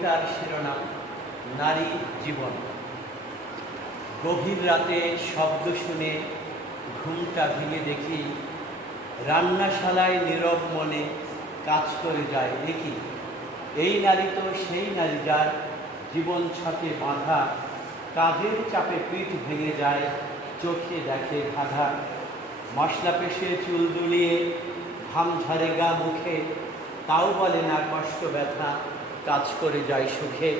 কবিতার শিরোনাম নারী জীবন। গভীর রাতে শব্দ শুনে ঘুমটা ভেঙে দেখি রান্নাশালায় নীরব মনে কাজ করে যায় দেখি। এই নারী তো সেই নারী যার জীবন ছকে বাঁধা, কাজের চাপে পিঠ ভেঙে যায়, চোখে দেখে বাধা। মশলা পেশে চুল দুলিয়ে ঘাম ঝরে গা মুখে, তাও বলে না কষ্ট ব্যথা, কাজ করে যায় সুখে।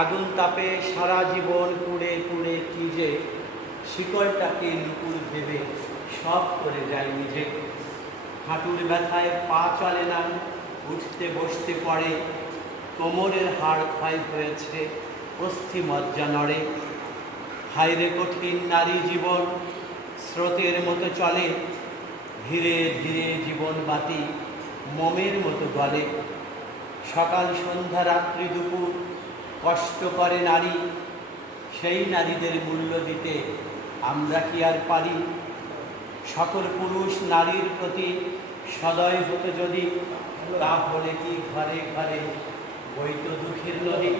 আগুন তাপে সারা জীবন পুড়ে পুড়ে কি যে শিকড়টাকে নুপুর ভেবে সব করে যায় নিজে। হাঁটুর ব্যথায় পা চলে না, উঠতে বসতে পড়ে, কোমরের হাড় ক্ষয় হয়েছে, অস্থি মজ্জা নড়ে। হায়রে কঠিন নারী জীবন, স্রোতের মতো চলে, ধীরে ধীরে জীবন বাতি মোমের মতো গলে। সকাল সন্ধ্যা রাত্রি দুপুর কষ্ট করে নারী, সেই নারীদের মূল্য দিতে আমরা কি আর পারি? সকল পুরুষ নারীর প্রতি সদয় হতো যদি, তাহলে কি ঘরে ঘরে বইত দুঃখের নদী।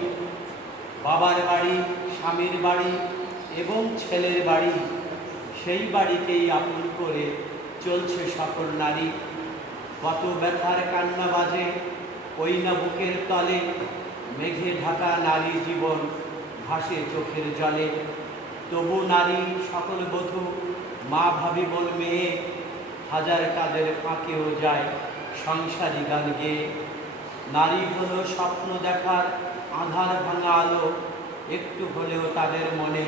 বাবার বাড়ি, স্বামীর বাড়ি এবং ছেলের বাড়ি, সেই বাড়িকেই আপন করে চলছে সকল নারী। কত ব্যথার কান্না বাজে ওই না বুকের তলে, মেঘে ঢাকা নারী জীবন ভাসে চোখের জলে। তবু নারী সকল বধূ, মা ভাবি বোন মেয়ে, হাজার কাদের ফাঁকেও যায় সংসারী গান গেয়ে। নারী হলো স্বপ্ন দেখার আধার ভাঙা আলো, একটু হলেও তাদের মনে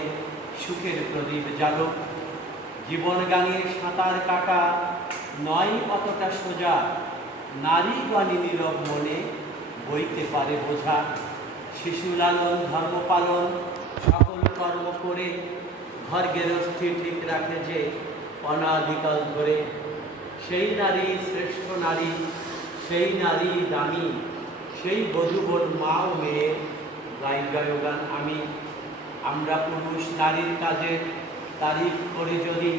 সুখের প্রদীপ জালো। জীবন গানে সাঁতার কাটা নয় অতটা সোজা, নারী গানে নীরব মনে বইতে পারে বোঝা। শিশু লালন ধর্ম পালন সকল কর্ম করে, ঘর গেরস্থি ঠিক রাখে যে অনাদিকাল ধরে। সেই নারী শ্রেষ্ঠ নারী, সেই নারী দামি, সেই বধূবর মা ও মেয়ে গাই গায়গান আমি। আমরা পুরুষ নারীর কাজে তারিফ করে যদি,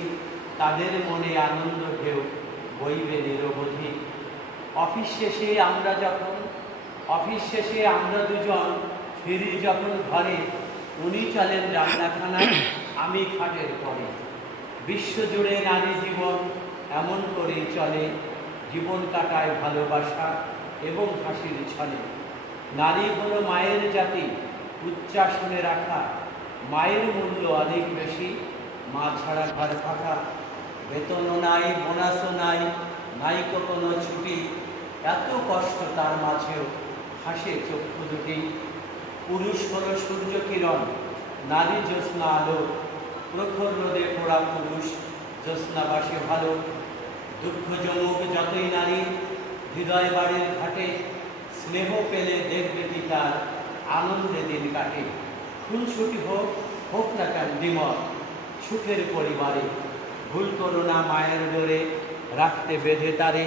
তাদের মনে আনন্দ ঢেউ বইবে নিরবধি। অফিস শেষে আমরা দুজন ফিরি যখন ঘরে, উনি চলেন রান্নাখানায়, আমি খাটের পরে। বিশ্বজুড়ে নারী জীবন এমন করেই চলে, জীবন কাটায় ভালোবাসা এবং হাসির ছলে। নারী হলো মায়ের জাতি, উচ্চাসনে রাখা, মায়ের মূল্য অনেক বেশি, মা ছাড়া ঘর ফাঁকা। বেতনও নাই, বোনাসও নাই, নাইকো কোনো ছুটি, এত কষ্ট তার মাঝেও হাসে চক্ষু দুটি। পুরুষ হলো সূর্য কিরণ, নারী জ্যোৎস্না আলো, প্রখর রোদে পোড়া পুরুষ জ্যোৎস্নাবাসে ভালো। দুঃখ জমুক যতই নারী হৃদয় বাড়ির ঘাটে, স্নেহ পেলে দেখবে কি তার আনন্দে দিন কাটে। খুনসুটি হোক না কেন দ্বিমত সুখের পরিবারে, ভুল করো না মায়ের ডোরে রাখতে বেঁধে তারে।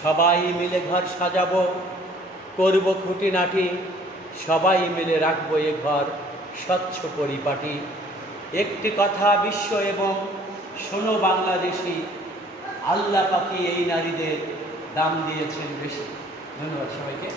সবাই মিলে ঘর সাজাবো, করব খুঁটিনাটি, সবাই মিলে রাখবো এ ঘর স্বচ্ছ পরিপাটি। একটি কথা বিশ্ব এবং শোনো বাংলাদেশি, আল্লাহ পাকি এই নারীদের দাম দিয়েছেন বেশি। ধন্যবাদ সবাইকে।